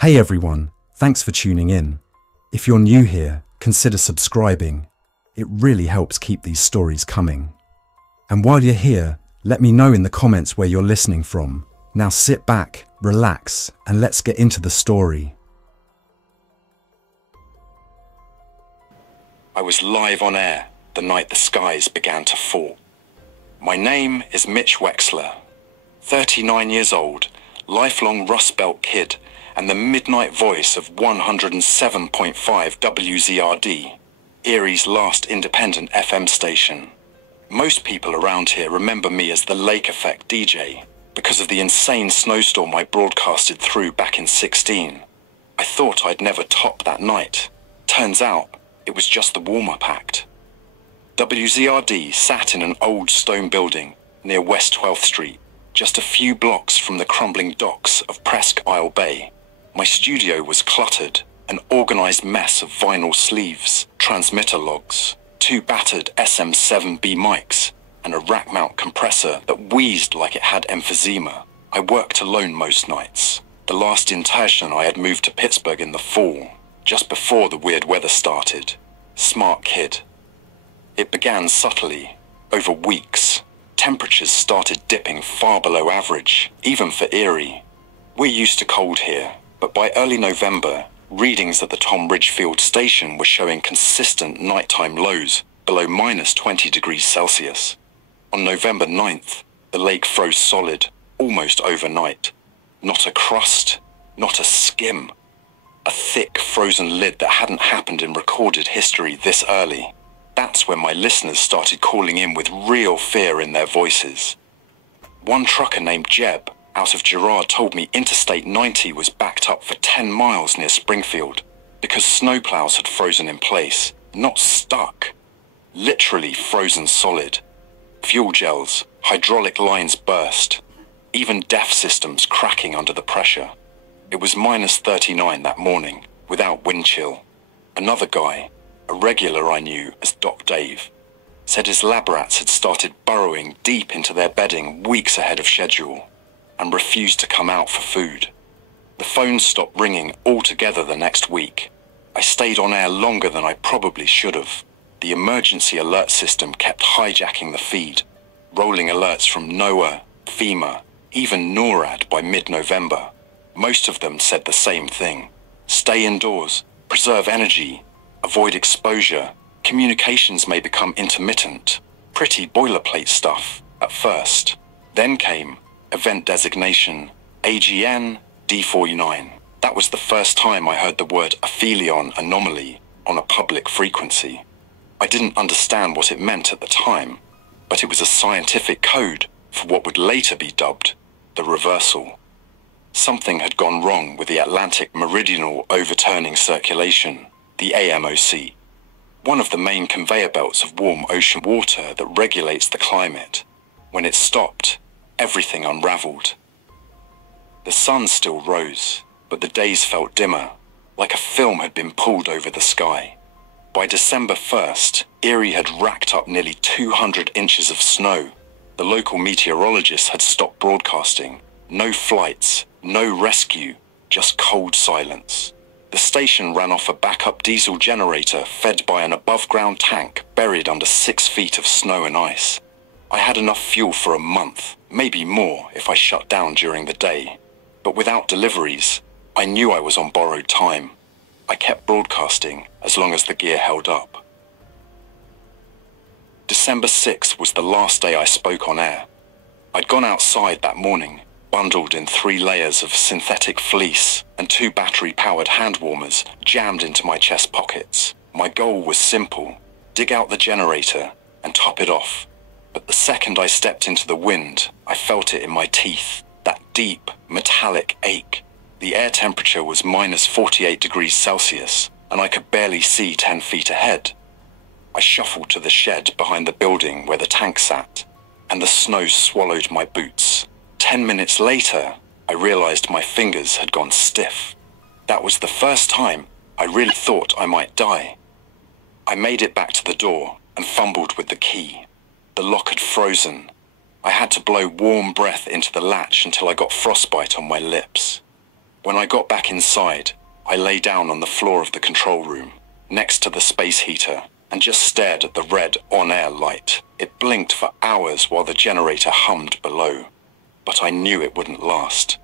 Hey everyone, thanks for tuning in. If you're new here, consider subscribing. It really helps keep these stories coming. And while you're here, let me know in the comments where you're listening from. Now sit back, relax, and let's get into the story. I was live on air the night the skies began to fall. My name is Mitch Wexler, 39 years old, lifelong Rust Belt kid, and the midnight voice of 107.5 WZRD, Erie's last independent FM station. Most people around here remember me as the Lake Effect DJ because of the insane snowstorm I broadcasted through back in '16. I thought I'd never top that night. Turns out, it was just the warm-up act. WZRD sat in an old stone building near West 12th Street, just a few blocks from the crumbling docks of Presque Isle Bay. My studio was cluttered, an organized mess of vinyl sleeves, transmitter logs, two battered SM7B mics, and a rack mount compressor that wheezed like it had emphysema. I worked alone most nights. The last internship I had moved to Pittsburgh in the fall, just before the weird weather started. Smart kid. It began subtly, over weeks. Temperatures started dipping far below average, even for Erie. We're used to cold here, but by early November, readings at the Tom Ridgefield station were showing consistent nighttime lows below minus 20 degrees Celsius. On November 9th, the lake froze solid, almost overnight. Not a crust, not a skim. A thick, frozen lid that hadn't happened in recorded history this early. That's when my listeners started calling in with real fear in their voices. One trucker named Jeb, out of Girard, told me Interstate 90 was backed up for 10 miles near Springfield because snowplows had frozen in place, not stuck. Literally frozen solid. Fuel gels, hydraulic lines burst, even DEF systems cracking under the pressure. It was minus 39 that morning, without wind chill. Another guy, a regular I knew as Doc Dave, said his lab rats had started burrowing deep into their bedding weeks ahead of schedule and refused to come out for food. The phone stopped ringing altogether the next week. I stayed on air longer than I probably should have. The emergency alert system kept hijacking the feed, rolling alerts from NOAA, FEMA, even NORAD by mid-November. Most of them said the same thing. Stay indoors, preserve energy, avoid exposure, communications may become intermittent. Pretty boilerplate stuff at first. Then came event designation, AGN D49. That was the first time I heard the word aphelion anomaly on a public frequency. I didn't understand what it meant at the time, but it was a scientific code for what would later be dubbed the reversal. Something had gone wrong with the Atlantic Meridional Overturning Circulation, the AMOC, one of the main conveyor belts of warm ocean water that regulates the climate. When it stopped, everything unraveled. The sun still rose, but the days felt dimmer, like a film had been pulled over the sky. By December 1st, Erie had racked up nearly 200 inches of snow. The local meteorologists had stopped broadcasting. No flights, no rescue, just cold silence. The station ran off a backup diesel generator fed by an above-ground tank buried under 6 feet of snow and ice. I had enough fuel for a month, maybe more if I shut down during the day. But without deliveries, I knew I was on borrowed time. I kept broadcasting as long as the gear held up. December 6th was the last day I spoke on air. I'd gone outside that morning, bundled in 3 layers of synthetic fleece and 2 battery-powered hand warmers jammed into my chest pockets. My goal was simple: dig out the generator and top it off. But the second I stepped into the wind, I felt it in my teeth, that deep, metallic ache. The air temperature was minus 48 degrees Celsius, and I could barely see 10 feet ahead. I shuffled to the shed behind the building where the tank sat, and the snow swallowed my boots. 10 minutes later, I realized my fingers had gone stiff. That was the first time I really thought I might die. I made it back to the door and fumbled with the key. The lock had frozen. I had to blow warm breath into the latch until I got frostbite on my lips. When I got back inside, I lay down on the floor of the control room, next to the space heater, and just stared at the red on-air light. It blinked for hours while the generator hummed below, but I knew it wouldn't last.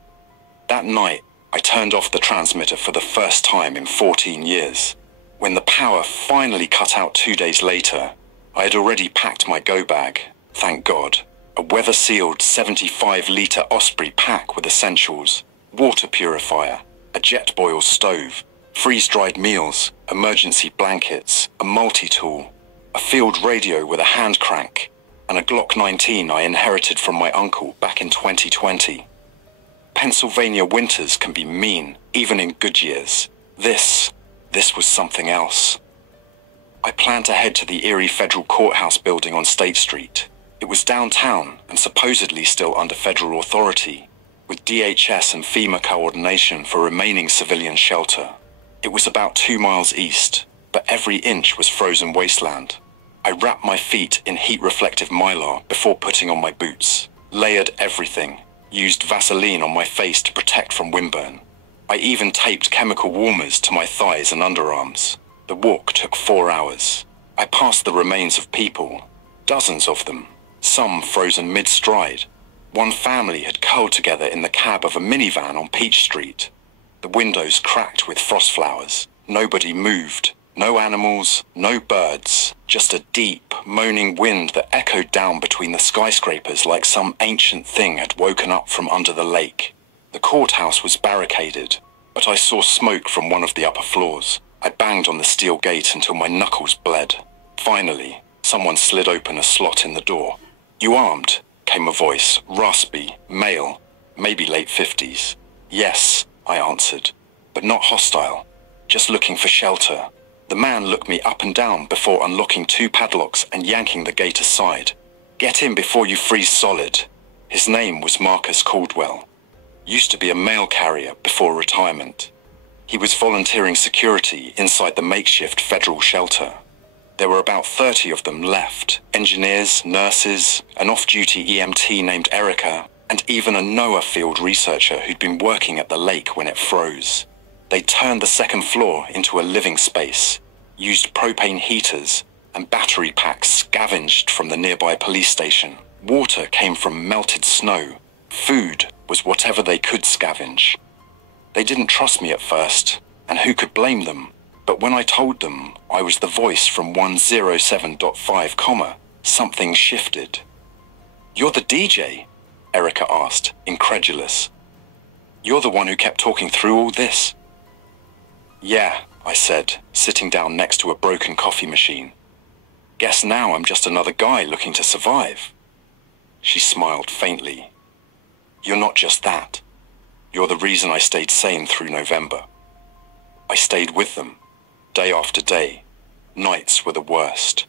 That night, I turned off the transmitter for the first time in 14 years. When the power finally cut out 2 days later, I had already packed my go bag, thank God. A weather-sealed 75-litre Osprey pack with essentials, water purifier, a jet boil stove, freeze-dried meals, emergency blankets, a multi-tool, a field radio with a hand crank, and a Glock 19 I inherited from my uncle back in 2020. Pennsylvania winters can be mean, even in good years. This was something else. I planned to head to the Erie Federal Courthouse building on State Street. It was downtown and supposedly still under federal authority, with DHS and FEMA coordination for remaining civilian shelter. It was about 2 miles east, but every inch was frozen wasteland. I wrapped my feet in heat-reflective mylar before putting on my boots, layered everything, used Vaseline on my face to protect from windburn. I even taped chemical warmers to my thighs and underarms. The walk took 4 hours. I passed the remains of people, dozens of them, some frozen mid-stride. One family had curled together in the cab of a minivan on Peach Street. The windows cracked with frost flowers. Nobody moved. No animals, no birds. Just a deep, moaning wind that echoed down between the skyscrapers like some ancient thing had woken up from under the lake. The courthouse was barricaded, but I saw smoke from one of the upper floors. I banged on the steel gate until my knuckles bled. Finally, someone slid open a slot in the door. "You armed?" came a voice, raspy, male, maybe late 50s. "Yes," I answered, "but not hostile, just looking for shelter." The man looked me up and down before unlocking 2 padlocks and yanking the gate aside. "Get in before you freeze solid." His name was Marcus Caldwell. Used to be a mail carrier before retirement. He was volunteering security inside the makeshift federal shelter. There were about 30 of them left, engineers, nurses, an off-duty EMT named Erica, and even a NOAA field researcher who'd been working at the lake when it froze. They turned the second floor into a living space, used propane heaters, and battery packs scavenged from the nearby police station. Water came from melted snow. Food was whatever they could scavenge. They didn't trust me at first, and who could blame them? But when I told them I was the voice from 107.5, something shifted. "You're the DJ?" Erica asked, incredulous. "You're the one who kept talking through all this?" "Yeah," I said, sitting down next to a broken coffee machine. "Guess now I'm just another guy looking to survive." She smiled faintly. "You're not just that. You're the reason I stayed sane through November." I stayed with them, day after day. Nights were the worst.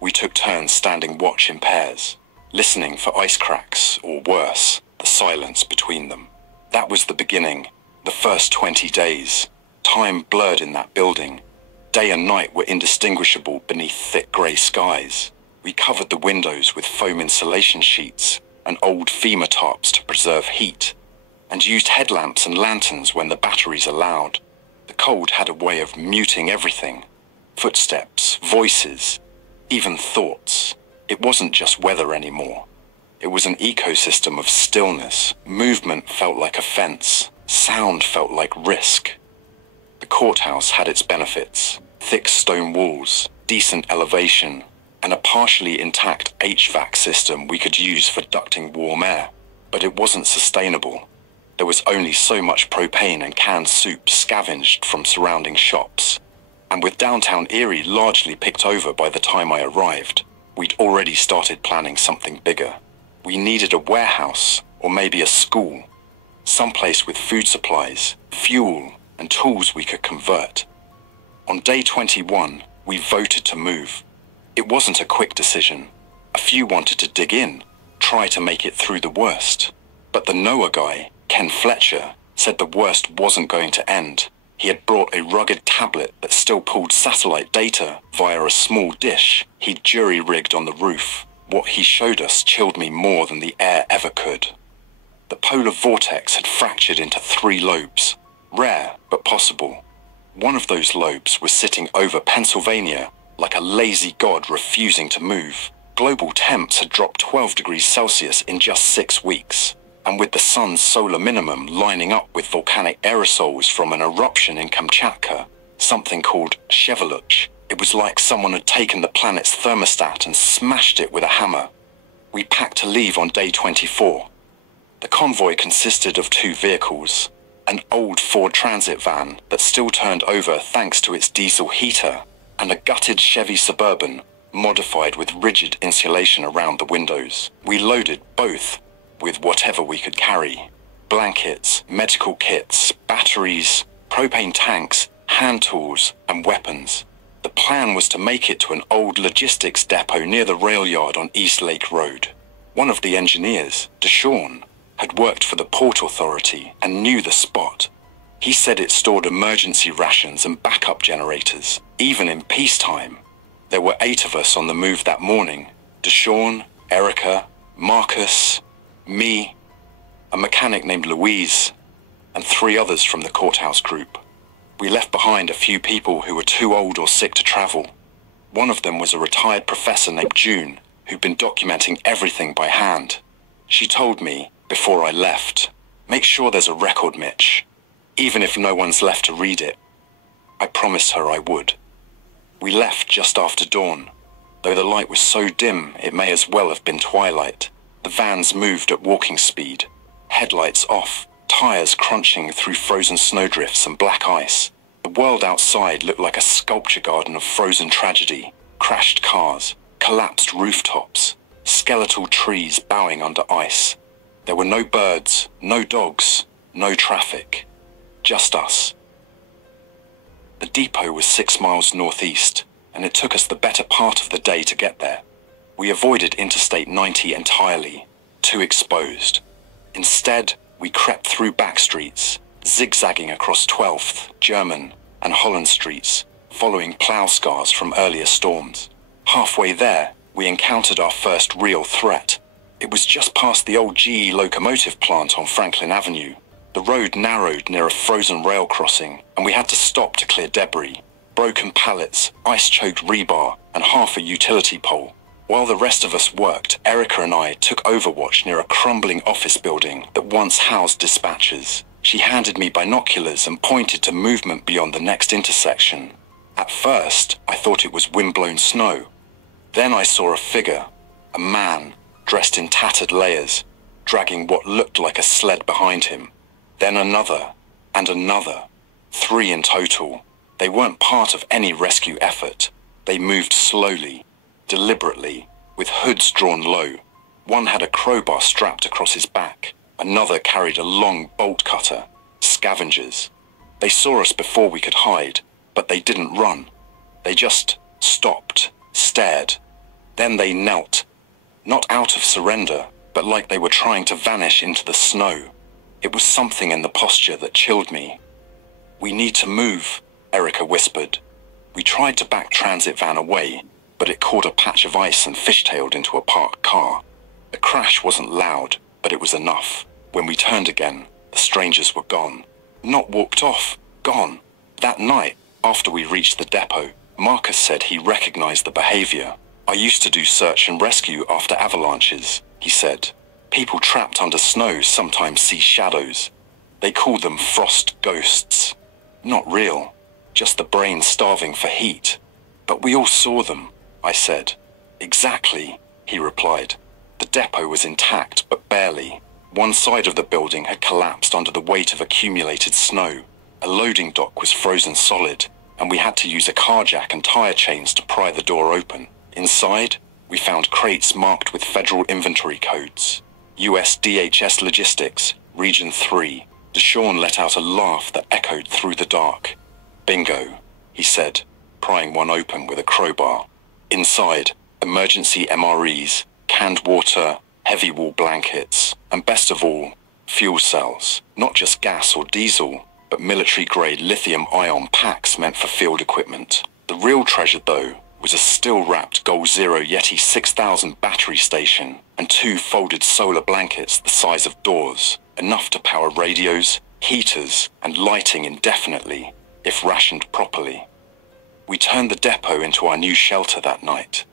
We took turns standing watch in pairs, listening for ice cracks, or worse, the silence between them. That was the beginning, the first 20 days. Time blurred in that building. Day and night were indistinguishable beneath thick grey skies. We covered the windows with foam insulation sheets and old FEMA tarps to preserve heat, and used headlamps and lanterns when the batteries allowed. The cold had a way of muting everything. Footsteps, voices, even thoughts. It wasn't just weather anymore. It was an ecosystem of stillness. Movement felt like a fence. Sound felt like risk. The courthouse had its benefits. Thick stone walls, decent elevation, and a partially intact HVAC system we could use for ducting warm air. But it wasn't sustainable. There was only so much propane and canned soup scavenged from surrounding shops. And with downtown Erie largely picked over by the time I arrived, we'd already started planning something bigger. We needed a warehouse, or maybe a school. Someplace with food supplies, fuel, and tools we could convert. On day 21, we voted to move. It wasn't a quick decision. A few wanted to dig in, try to make it through the worst. But the NOAA guy, Ken Fletcher, said the worst wasn't going to end. He had brought a rugged tablet that still pulled satellite data via a small dish he'd jury-rigged on the roof. What he showed us chilled me more than the air ever could. The polar vortex had fractured into 3 lobes. Rare, but possible. One of those lobes was sitting over Pennsylvania, like a lazy god refusing to move. Global temps had dropped 12 degrees Celsius in just 6 weeks. And with the sun's solar minimum lining up with volcanic aerosols from an eruption in Kamchatka, something called Sheveluch, it was like someone had taken the planet's thermostat and smashed it with a hammer. We packed to leave on day 24. The convoy consisted of 2 vehicles, an old Ford Transit van that still turned over thanks to its diesel heater, and a gutted Chevy Suburban modified with rigid insulation around the windows. We loaded both with whatever we could carry: blankets, medical kits, batteries, propane tanks, hand tools, and weapons. The plan was to make it to an old logistics depot near the rail yard on East Lake Road. One of the engineers, Deshawn, had worked for the Port Authority and knew the spot. He said it stored emergency rations and backup generators, even in peacetime. There were 8 of us on the move that morning: Deshawn, Erica, Marcus, me, a mechanic named Louise, and 3 others from the courthouse group. We left behind a few people who were too old or sick to travel. One of them was a retired professor named June, who'd been documenting everything by hand. She told me, before I left, "Make sure there's a record, Mitch, even if no one's left to read it." I promised her I would. We left just after dawn. Though the light was so dim, it may as well have been twilight. The vans moved at walking speed, headlights off, tires crunching through frozen snowdrifts and black ice. The world outside looked like a sculpture garden of frozen tragedy: crashed cars, collapsed rooftops, skeletal trees bowing under ice. There were no birds, no dogs, no traffic. Just us. The depot was 6 miles northeast, and it took us the better part of the day to get there. We avoided Interstate 90 entirely, too exposed. Instead, we crept through back streets, zigzagging across 12th, German, and Holland streets, following plow scars from earlier storms. Halfway there, we encountered our first real threat. It was just past the old GE locomotive plant on Franklin Avenue. The road narrowed near a frozen rail crossing, and we had to stop to clear debris: broken pallets, ice-choked rebar, and half a utility pole. While the rest of us worked, Erica and I took overwatch near a crumbling office building that once housed dispatchers. She handed me binoculars and pointed to movement beyond the next intersection. At first, I thought it was windblown snow. Then I saw a figure, a man, dressed in tattered layers, dragging what looked like a sled behind him. Then another, and another. 3 in total. They weren't part of any rescue effort. They moved slowly, deliberately, with hoods drawn low. One had a crowbar strapped across his back. Another carried a long bolt cutter. Scavengers. They saw us before we could hide, but they didn't run. They just stopped, stared. Then they knelt. Not out of surrender, but like they were trying to vanish into the snow. It was something in the posture that chilled me. "We need to move," Erica whispered. We tried to back transit van away, but it caught a patch of ice and fishtailed into a parked car. The crash wasn't loud, but it was enough. When we turned again, the strangers were gone. Not walked off, gone. That night, after we reached the depot, Marcus said he recognized the behavior. "I used to do search and rescue after avalanches," he said. "People trapped under snow sometimes see shadows. They call them frost ghosts. Not real, just the brain starving for heat." "But we all saw them," I said. "Exactly," he replied. The depot was intact, but barely. One side of the building had collapsed under the weight of accumulated snow. A loading dock was frozen solid, and we had to use a car jack and tire chains to pry the door open. Inside, we found crates marked with federal inventory codes. US DHS Logistics, Region 3. Deshawn let out a laugh that echoed through the dark. "Bingo," he said, prying one open with a crowbar. Inside, emergency MREs, canned water, heavy wool blankets, and best of all, fuel cells. Not just gas or diesel, but military-grade lithium-ion packs meant for field equipment. The real treasure, though, was a still-wrapped Goal Zero Yeti 6000 battery station and 2 folded solar blankets the size of doors, enough to power radios, heaters, and lighting indefinitely, if rationed properly. We turned the depot into our new shelter that night.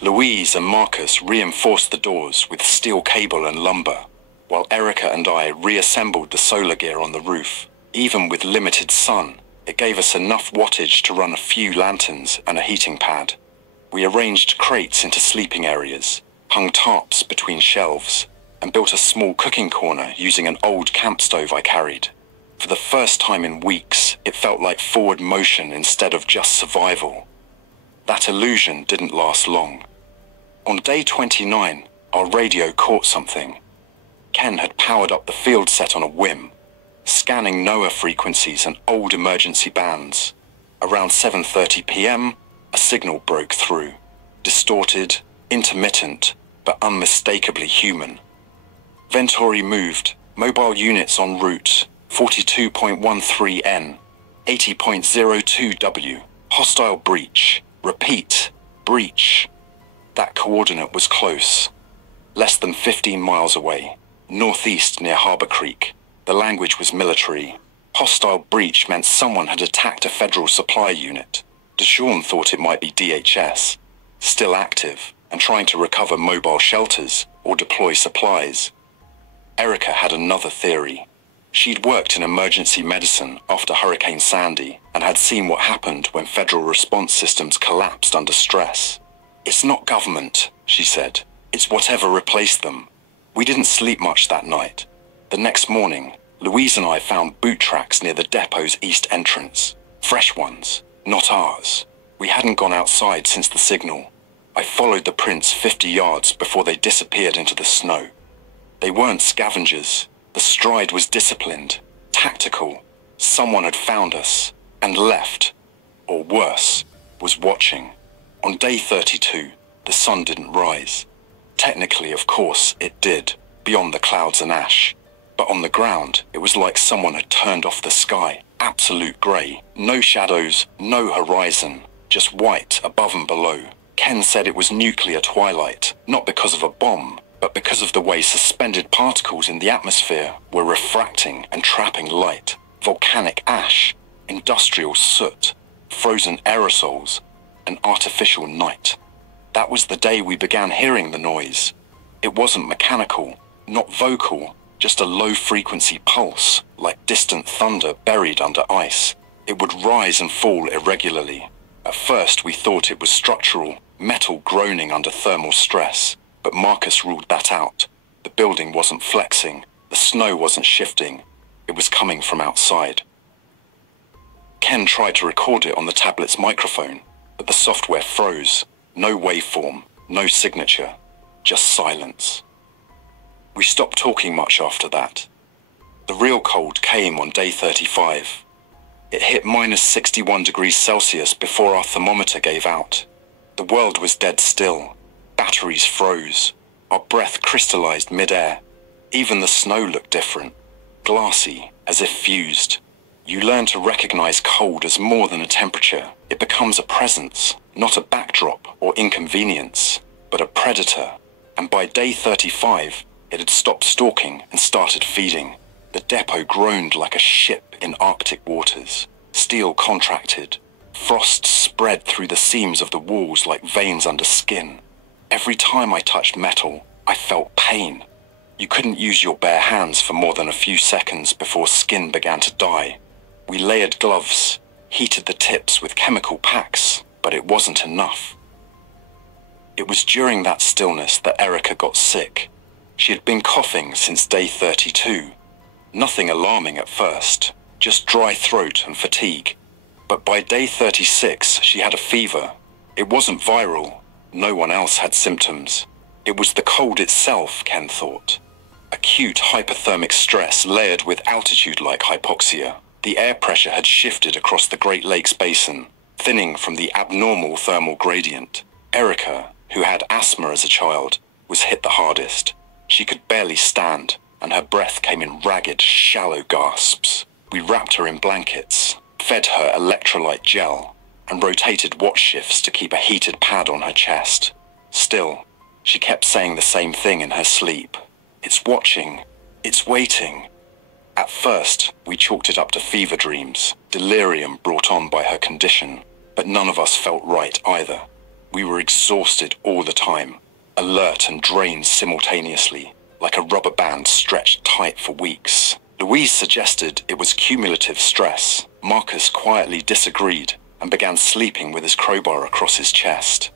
Louise and Marcus reinforced the doors with steel cable and lumber, while Erica and I reassembled the solar gear on the roof. Even with limited sun, it gave us enough wattage to run a few lanterns and a heating pad. We arranged crates into sleeping areas, hung tarps between shelves, and built a small cooking corner using an old camp stove I carried. For the first time in weeks, it felt like forward motion instead of just survival. That illusion didn't last long. On day 29, our radio caught something. Ken had powered up the field set on a whim, scanning NOAA frequencies and old emergency bands. Around 7:30 p.m., a signal broke through. Distorted, intermittent, but unmistakably human. Venturi moved, mobile units en route, 42.13N, 80.02W, hostile breach, repeat, breach. That coordinate was close. Less than 15 miles away, northeast near Harbor Creek. The language was military. Hostile breach meant someone had attacked a federal supply unit. Deshawn thought it might be DHS, still active and trying to recover mobile shelters or deploy supplies. Erica had another theory. She'd worked in emergency medicine after Hurricane Sandy and had seen what happened when federal response systems collapsed under stress. "It's not government," she said. "It's whatever replaced them." We didn't sleep much that night. The next morning, Louise and I found boot tracks near the depot's east entrance. Fresh ones, not ours. We hadn't gone outside since the signal. I followed the prints 50 yards before they disappeared into the snow. They weren't scavengers. The stride was disciplined, tactical. Someone had found us and left, or worse, was watching. On day 32, the sun didn't rise. Technically, of course, it did, beyond the clouds and ash. But on the ground, it was like someone had turned off the sky. Absolute grey. No shadows, no horizon. Just white above and below. Ken said it was nuclear twilight, not because of a bomb, but because of the way suspended particles in the atmosphere were refracting and trapping light. Volcanic ash, industrial soot, frozen aerosols, an artificial night. That was the day we began hearing the noise. It wasn't mechanical, not vocal, just a low-frequency pulse, like distant thunder buried under ice. It would rise and fall irregularly. At first we thought it was structural, metal groaning under thermal stress, but Marcus ruled that out. The building wasn't flexing, the snow wasn't shifting, it was coming from outside. Ken tried to record it on the tablet's microphone, but the software froze. No waveform, no signature, just silence. We stopped talking much after that. The real cold came on day 35. It hit -61 degrees Celsius before our thermometer gave out. The world was dead still. Batteries froze. Our breath crystallized mid-air. Even the snow looked different, glassy, as if fused. You learn to recognize cold as more than a temperature. It becomes a presence, not a backdrop or inconvenience, but a predator. And by day 35, it had stopped stalking and started feeding. The depot groaned like a ship in Arctic waters. Steel contracted. Frost spread through the seams of the walls like veins under skin. Every time I touched metal, I felt pain. You couldn't use your bare hands for more than a few seconds before skin began to die. We layered gloves, heated the tips with chemical packs, but it wasn't enough. It was during that stillness that Erica got sick. She had been coughing since day 32. Nothing alarming at first, just dry throat and fatigue. But by day 36, she had a fever. It wasn't viral. No one else had symptoms. It was the cold itself, Ken thought. Acute hypothermic stress layered with altitude-like hypoxia. The air pressure had shifted across the Great Lakes basin, thinning from the abnormal thermal gradient. Erica, who had asthma as a child, was hit the hardest. She could barely stand, and her breath came in ragged, shallow gasps. We wrapped her in blankets, fed her electrolyte gel, and rotated watch shifts to keep a heated pad on her chest. Still, she kept saying the same thing in her sleep. It's watching. It's waiting. At first, we chalked it up to fever dreams, delirium brought on by her condition. But none of us felt right either. We were exhausted all the time, alert and drained simultaneously, like a rubber band stretched tight for weeks. Louise suggested it was cumulative stress. Marcus quietly disagreed and began sleeping with his crowbar across his chest.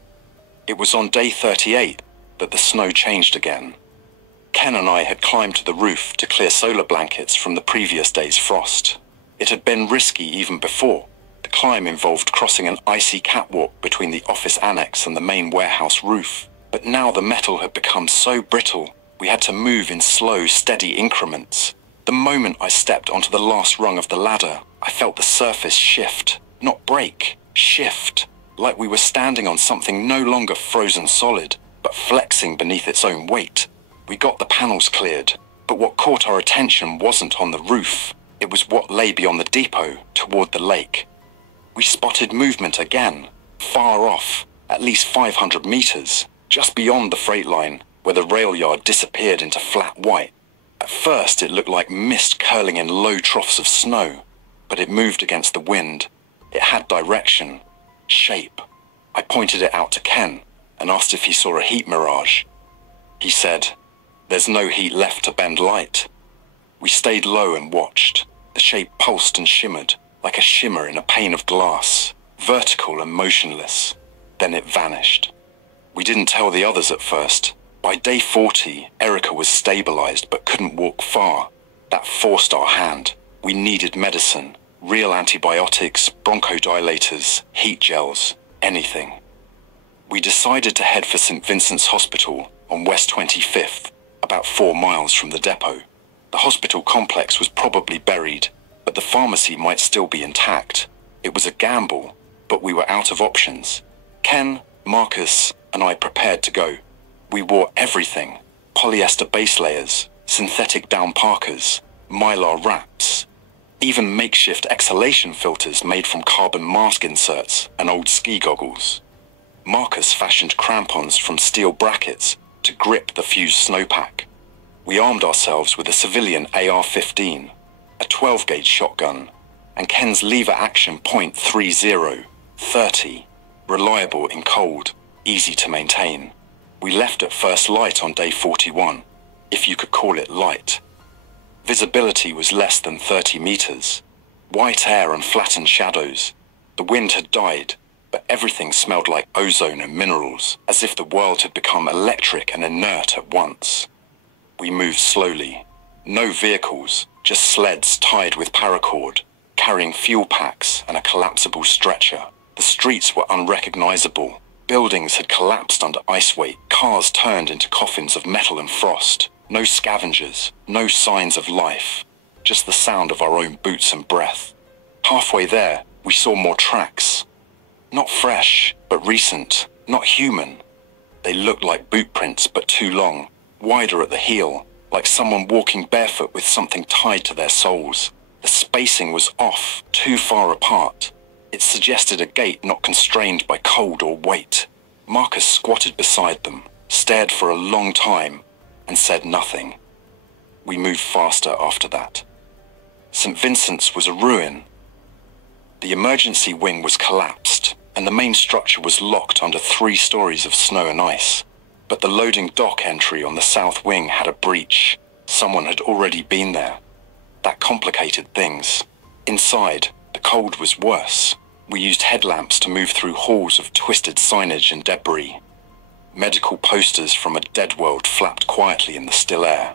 It was on day 38 that the snow changed again. Ken and I had climbed to the roof to clear solar blankets from the previous day's frost. It had been risky even before. The climb involved crossing an icy catwalk between the office annex and the main warehouse roof. But now the metal had become so brittle, we had to move in slow, steady increments. The moment I stepped onto the last rung of the ladder, I felt the surface shift, not break, shift, like we were standing on something no longer frozen solid, but flexing beneath its own weight. We got the panels cleared, but what caught our attention wasn't on the roof. It was what lay beyond the depot, toward the lake. We spotted movement again, far off, at least 500 meters, just beyond the freight line, where the rail yard disappeared into flat white. At first it looked like mist curling in low troughs of snow, but it moved against the wind. It had direction, shape. I pointed it out to Ken and asked if he saw a heat mirage. He said, "There's no heat left to bend light." We stayed low and watched. The shape pulsed and shimmered, like a shimmer in a pane of glass, vertical and motionless. Then it vanished. We didn't tell the others at first. By day 40, Erica was stabilized but couldn't walk far. That forced our hand. We needed medicine, real antibiotics, bronchodilators, heat gels, anything. We decided to head for St. Vincent's Hospital on West 25th, about 4 miles from the depot. The hospital complex was probably buried, but the pharmacy might still be intact. It was a gamble, but we were out of options. Ken, Marcus, and I prepared to go. We wore everything: polyester base layers, synthetic down parkas, mylar wraps, even makeshift exhalation filters made from carbon mask inserts and old ski goggles. Marcus fashioned crampons from steel brackets to grip the fused snowpack. We armed ourselves with a civilian AR-15, a 12-gauge shotgun, and Ken's lever-action .30, 30, reliable in cold, easy to maintain. We left at first light on day 41, if you could call it light. Visibility was less than 30 meters. White air and flattened shadows. The wind had died, but everything smelled like ozone and minerals, as if the world had become electric and inert at once. We moved slowly. No vehicles, just sleds tied with paracord, carrying fuel packs and a collapsible stretcher. The streets were unrecognizable. Buildings had collapsed under ice weight. Cars turned into coffins of metal and frost. No scavengers, no signs of life, just the sound of our own boots and breath. Halfway there, we saw more tracks. Not fresh, but recent, not human. They looked like boot prints, but too long, wider at the heel, like someone walking barefoot with something tied to their soles. The spacing was off, too far apart. It suggested a gait not constrained by cold or weight. Marcus squatted beside them, stared for a long time, and said nothing. We moved faster after that. St. Vincent's was a ruin. The emergency wing was collapsed, and the main structure was locked under 3 stories of snow and ice. But the loading dock entry on the south wing had a breach. Someone had already been there. That complicated things. Inside, the cold was worse. We used headlamps to move through halls of twisted signage and debris. Medical posters from a dead world flapped quietly in the still air.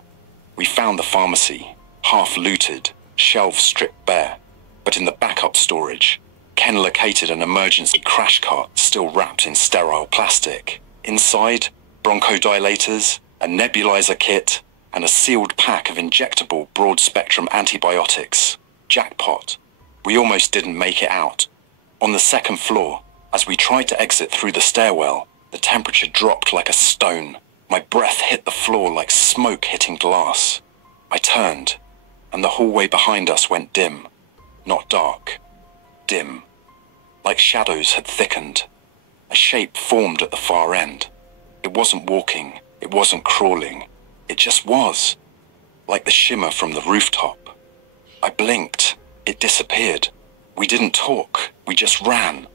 We found the pharmacy, half looted, shelves stripped bare. But in the backup storage, Ken located an emergency crash cart still wrapped in sterile plastic. Inside, bronchodilators, a nebulizer kit, and a sealed pack of injectable broad-spectrum antibiotics. Jackpot. We almost didn't make it out. On the second floor, as we tried to exit through the stairwell, the temperature dropped like a stone. My breath hit the floor like smoke hitting glass. I turned, and the hallway behind us went dim. Not dark. Dim. like shadows had thickened. A shape formed at the far end. It wasn't walking, it wasn't crawling, it just was. Like the shimmer from the rooftop. I blinked, it disappeared. We didn't talk, we just ran.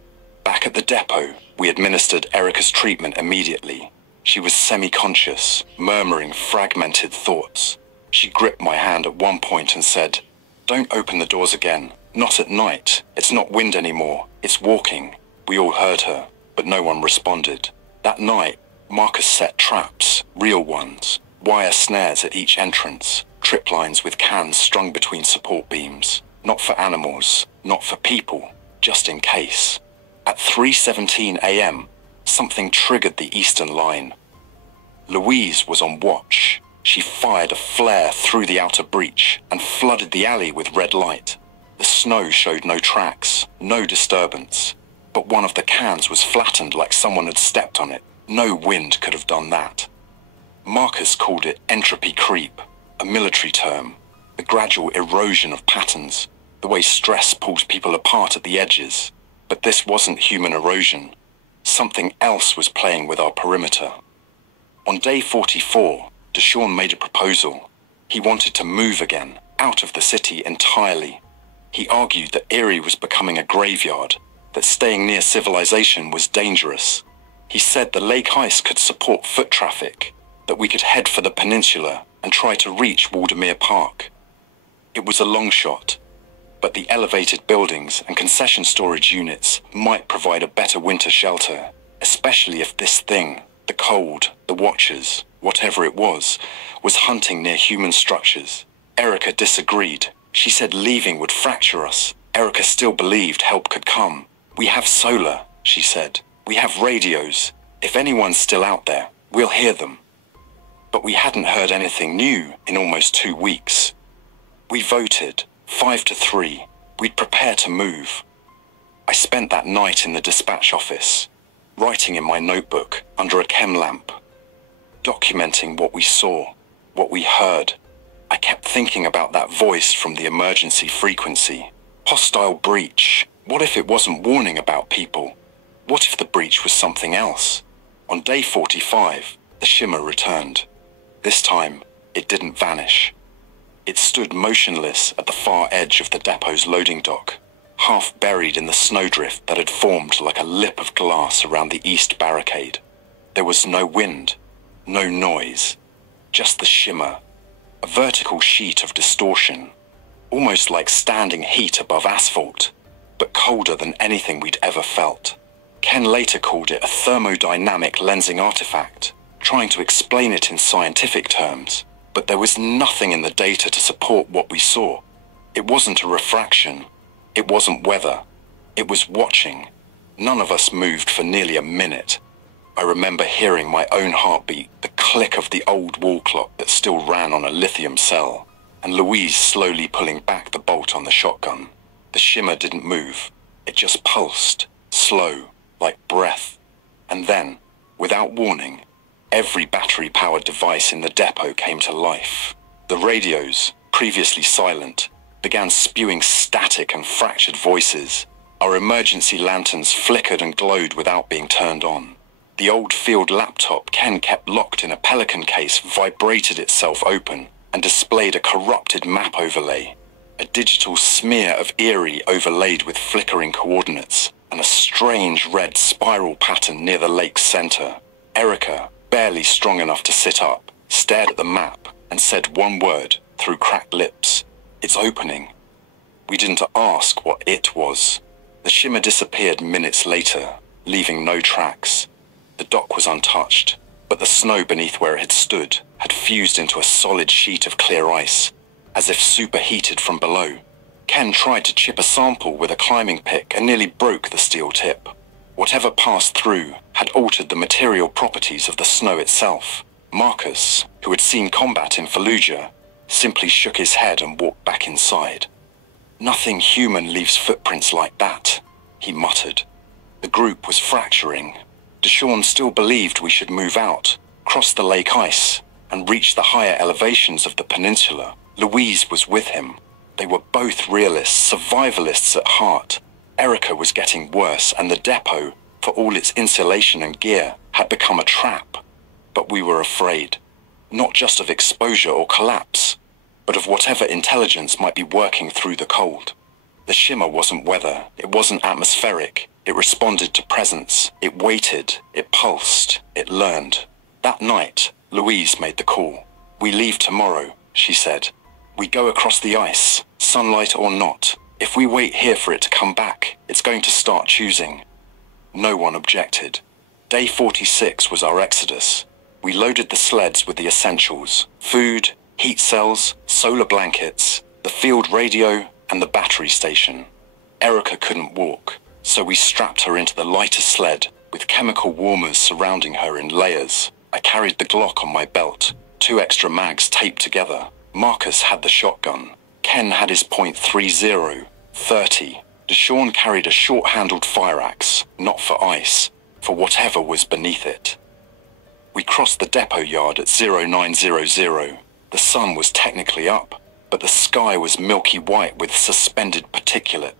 Back at the depot, we administered Erica's treatment immediately. She was semi-conscious, murmuring fragmented thoughts. She gripped my hand at one point and said, "Don't open the doors again. Not at night. It's not wind anymore. It's walking." We all heard her, but no one responded. That night, Marcus set traps, real ones, wire snares at each entrance, trip lines with cans strung between support beams. Not for animals, not for people, just in case. At 3:17 a.m., something triggered the eastern line. Louise was on watch. She fired a flare through the outer breach and flooded the alley with red light. The snow showed no tracks, no disturbance, but one of the cans was flattened like someone had stepped on it. No wind could have done that. Marcus called it entropy creep, a military term, the gradual erosion of patterns, the way stress pulls people apart at the edges. But this wasn't human erosion. Something else was playing with our perimeter. On day 44, Deshawn made a proposal. He wanted to move again, out of the city entirely. He argued that Erie was becoming a graveyard, that staying near civilization was dangerous. He said the lake ice could support foot traffic, that we could head for the peninsula and try to reach Waldermere Park. It was a long shot, but the elevated buildings and concession storage units might provide a better winter shelter, especially if this thing, the cold, the watchers, whatever it was hunting near human structures. Erica disagreed. She said leaving would fracture us. Erica still believed help could come. "We have solar," she said. "We have radios. If anyone's still out there, we'll hear them." But we hadn't heard anything new in almost 2 weeks. We voted, 5-3. We'd prepare to move. I spent that night in the dispatch office, writing in my notebook under a chem lamp, documenting what we saw, what we heard. I kept thinking about that voice from the emergency frequency. Hostile breach. What if it wasn't warning about people? What if the breach was something else? On day 45, the shimmer returned. This time, it didn't vanish. It stood motionless at the far edge of the depot's loading dock, half buried in the snowdrift that had formed like a lip of glass around the east barricade. There was no wind, no noise, just the shimmer, a vertical sheet of distortion, almost like standing heat above asphalt, but colder than anything we'd ever felt. Ken later called it a thermodynamic lensing artifact, trying to explain it in scientific terms, but there was nothing in the data to support what we saw. It wasn't a refraction, it wasn't weather, it was watching. None of us moved for nearly a minute. I remember hearing my own heartbeat, the click of the old wall clock that still ran on a lithium cell, and Louise slowly pulling back the bolt on the shotgun. The shimmer didn't move, it just pulsed, slow, like breath. And then, without warning, every battery-powered device in the depot came to life. The radios, previously silent, began spewing static and fractured voices. Our emergency lanterns flickered and glowed without being turned on. The old field laptop Ken kept locked in a Pelican case vibrated itself open and displayed a corrupted map overlay, a digital smear of Erie overlaid with flickering coordinates, and a strange red spiral pattern near the lake's center. Erica, barely strong enough to sit up, stared at the map and said one word through cracked lips: "It's opening." We didn't ask what it was. The shimmer disappeared minutes later, leaving no tracks. The dock was untouched, but the snow beneath where it had stood had fused into a solid sheet of clear ice, as if superheated from below. Ken tried to chip a sample with a climbing pick and nearly broke the steel tip. Whatever passed through had altered the material properties of the snow itself. Marcus, who had seen combat in Fallujah, simply shook his head and walked back inside. "Nothing human leaves footprints like that," he muttered. The group was fracturing. Deshawn still believed we should move out, cross the lake ice, and reach the higher elevations of the peninsula. Louise was with him. They were both realists, survivalists at heart. Erica was getting worse, and the depot, for all its insulation and gear, had become a trap. But we were afraid, not just of exposure or collapse, but of whatever intelligence might be working through the cold. The shimmer wasn't weather, it wasn't atmospheric, it responded to presence, it waited, it pulsed, it learned. That night, Louise made the call. "We leave tomorrow," she said. "We go across the ice, sunlight or not. If we wait here for it to come back, it's going to start choosing." No one objected. Day 46 was our exodus. We loaded the sleds with the essentials: food, heat cells, solar blankets, the field radio, and the battery station. Erica couldn't walk, so we strapped her into the lighter sled with chemical warmers surrounding her in layers. I carried the Glock on my belt, 2 extra mags taped together. Marcus had the shotgun. Ken had his .30, 30. Deshawn carried a short-handled fire axe, not for ice, for whatever was beneath it. We crossed the depot yard at 0900. The sun was technically up, but the sky was milky white with suspended particulate.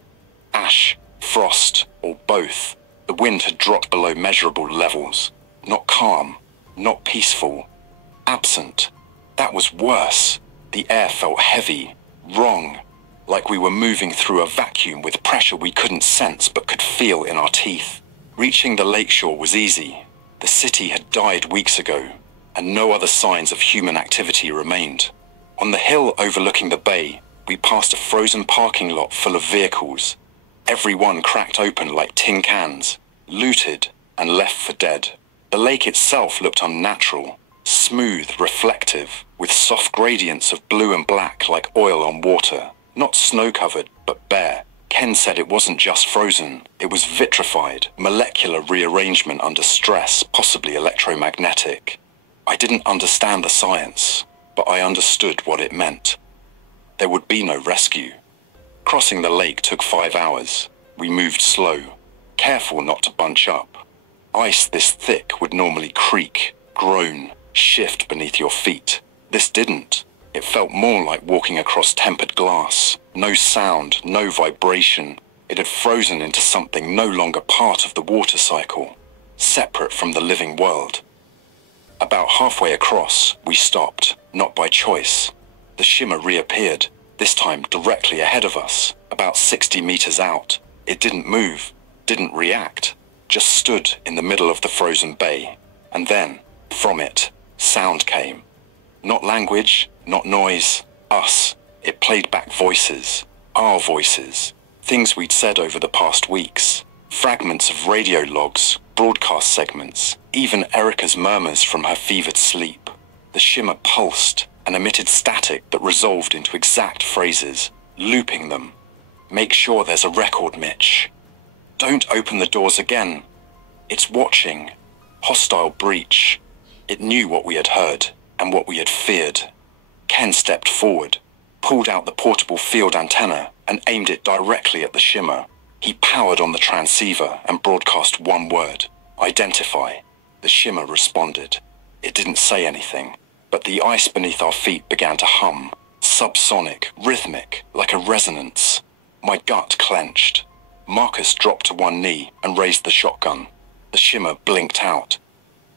Ash, frost, or both. The wind had dropped below measurable levels. Not calm, not peaceful. Absent. That was worse. The air felt heavy, wrong, like we were moving through a vacuum with pressure we couldn't sense but could feel in our teeth. Reaching the lakeshore was easy. The city had died weeks ago, and no other signs of human activity remained. On the hill overlooking the bay, we passed a frozen parking lot full of vehicles. Every one cracked open like tin cans, looted and left for dead. The lake itself looked unnatural, smooth, reflective, with soft gradients of blue and black like oil on water. Not snow-covered, but bare. Ken said it wasn't just frozen, it was vitrified, molecular rearrangement under stress, possibly electromagnetic. I didn't understand the science, but I understood what it meant. There would be no rescue. Crossing the lake took 5 hours. We moved slow, careful not to bunch up. Ice this thick would normally creak, groan, shift beneath your feet. This didn't. It felt more like walking across tempered glass. No sound, no vibration. It had frozen into something no longer part of the water cycle, separate from the living world. About halfway across, we stopped, not by choice. The shimmer reappeared, this time directly ahead of us, about 60 meters out. It didn't move, didn't react, just stood in the middle of the frozen bay. And then, from it, sound came. Not language, not noise, us. It played back voices, our voices, things we'd said over the past weeks, fragments of radio logs, broadcast segments, even Erica's murmurs from her fevered sleep. The shimmer pulsed and emitted static that resolved into exact phrases, looping them. "Make sure there's a record, Mitch. Don't open the doors again. It's watching. Hostile breach." It knew what we had heard and what we had feared. Ken stepped forward, pulled out the portable field antenna and aimed it directly at the shimmer. He powered on the transceiver and broadcast one word: identify. The shimmer responded. It didn't say anything, but the ice beneath our feet began to hum, subsonic, rhythmic, like a resonance. My gut clenched. Marcus dropped to one knee and raised the shotgun. The shimmer blinked out.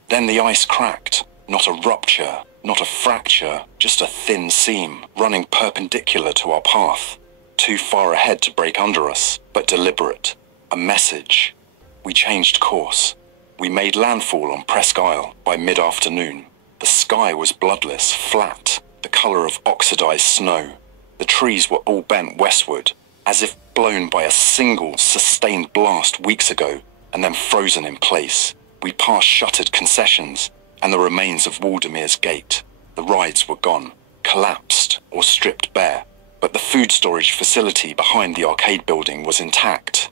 Then the ice cracked. Not a rupture, not a fracture, just a thin seam running perpendicular to our path. Too far ahead to break under us, but deliberate. A message. We changed course. We made landfall on Presque Isle by mid-afternoon. The sky was bloodless, flat, the color of oxidized snow. The trees were all bent westward, as if blown by a single, sustained blast weeks ago, and then frozen in place. We passed shuttered concessions and the remains of Waldemir's Gate. The rides were gone, collapsed or stripped bare, but the food storage facility behind the arcade building was intact.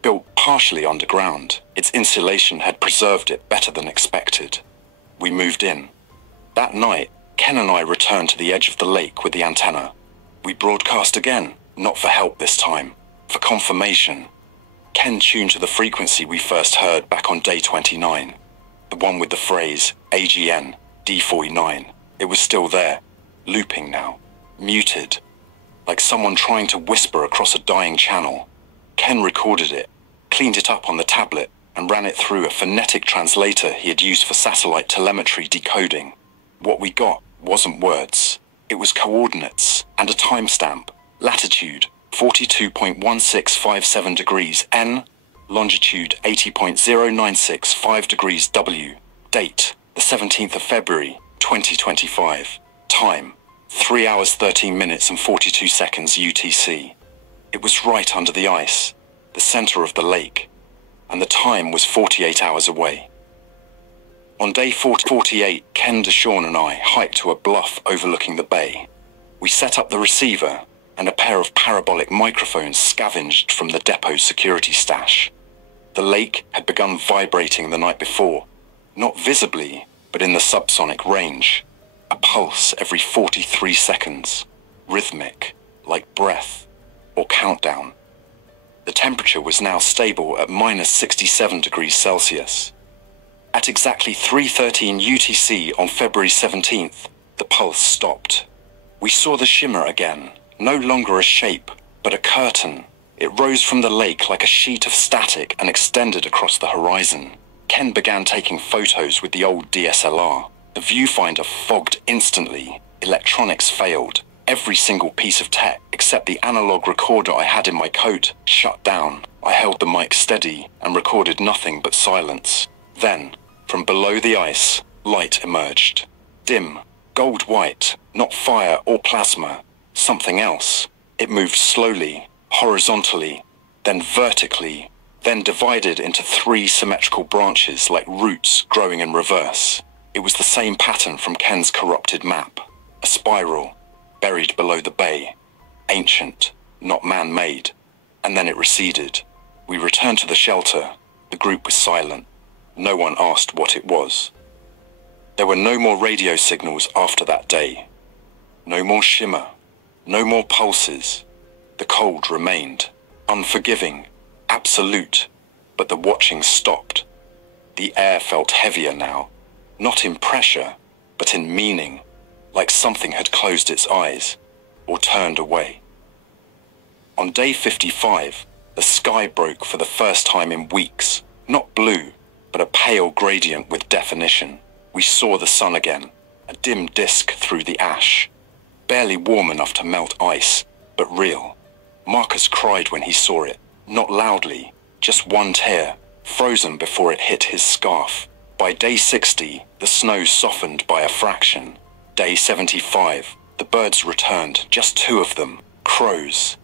Built partially underground, its insulation had preserved it better than expected. We moved in. That night, Ken and I returned to the edge of the lake with the antenna. We broadcast again, not for help this time, for confirmation. Ken tuned to the frequency we first heard back on day 29, the one with the phrase AGN D49. It was still there, looping now, muted, like someone trying to whisper across a dying channel. Ken recorded it, cleaned it up on the tablet, and ran it through a phonetic translator he had used for satellite telemetry decoding. What we got wasn't words. It was coordinates and a timestamp. Latitude 42.1657 degrees N, longitude 80.0965 degrees W. Date the 17th of February 2025. Time 3 hours 13 minutes and 42 seconds UTC. It was right under the ice, the center of the lake, and the time was 48 hours away. On day 48, Ken, Deshawn and I hiked to a bluff overlooking the bay. We set up the receiver, and a pair of parabolic microphones scavenged from the depot's security stash. The lake had begun vibrating the night before, not visibly, but in the subsonic range. A pulse every 43 seconds, rhythmic, like breath or countdown. The temperature was now stable at minus 67 degrees Celsius. At exactly 3:13 UTC on February 17th, the pulse stopped. We saw the shimmer again, no longer a shape, but a curtain. It rose from the lake like a sheet of static and extended across the horizon. Ken began taking photos with the old DSLR. The viewfinder fogged instantly. Electronics failed. Every single piece of tech, except the analog recorder I had in my coat, shut down. I held the mic steady and recorded nothing but silence. Then, from below the ice, light emerged. Dim, gold-white, not fire or plasma, something else. It moved slowly, horizontally, then vertically, then divided into 3 symmetrical branches like roots growing in reverse. It was the same pattern from Ken's corrupted map. A spiral, buried below the bay. Ancient, not man-made. And then it receded. We returned to the shelter. The group was silent. No one asked what it was. There were no more radio signals after that day. No more shimmer. No more pulses. The cold remained. Unforgiving. Absolute. But the watching stopped. The air felt heavier now. Not in pressure, but in meaning. Like something had closed its eyes. Or turned away. On day 55, the sky broke for the first time in weeks. Not blue, but a pale gradient with definition. We saw the sun again, a dim disk through the ash. Barely warm enough to melt ice, but real. Marcus cried when he saw it, not loudly, just one tear, frozen before it hit his scarf. By day 60, the snow softened by a fraction. Day 75, the birds returned, just 2 of them, crows.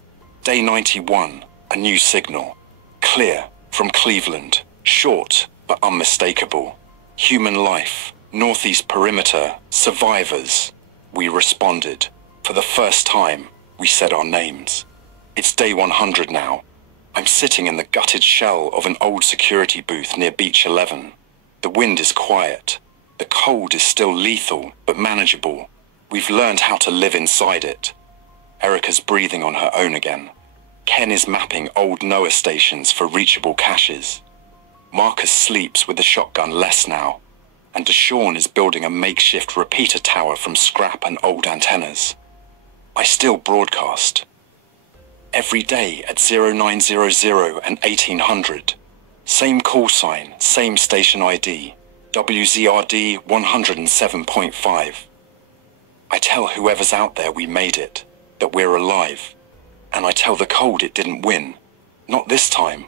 Day 91, a new signal. Clear, from Cleveland, short, but unmistakable. Human life, northeast perimeter, survivors. We responded. For the first time, we said our names. It's day 100 now. I'm sitting in the gutted shell of an old security booth near Beach 11. The wind is quiet. The cold is still lethal, but manageable. We've learned how to live inside it. Erica's breathing on her own again. Ken is mapping old NOAA stations for reachable caches. Marcus sleeps with the shotgun less now, and Deshawn is building a makeshift repeater tower from scrap and old antennas. I still broadcast. Every day at 0900 and 1800. Same call sign, same station ID. WZRD 107.5. I tell whoever's out there we made it, that we're alive. And I tell the cold it didn't win. Not this time.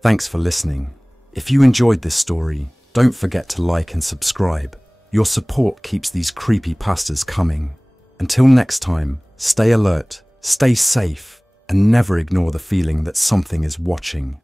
Thanks for listening. If you enjoyed this story, don't forget to like and subscribe. Your support keeps these creepypastas coming. Until next time, stay alert, stay safe, and never ignore the feeling that something is watching.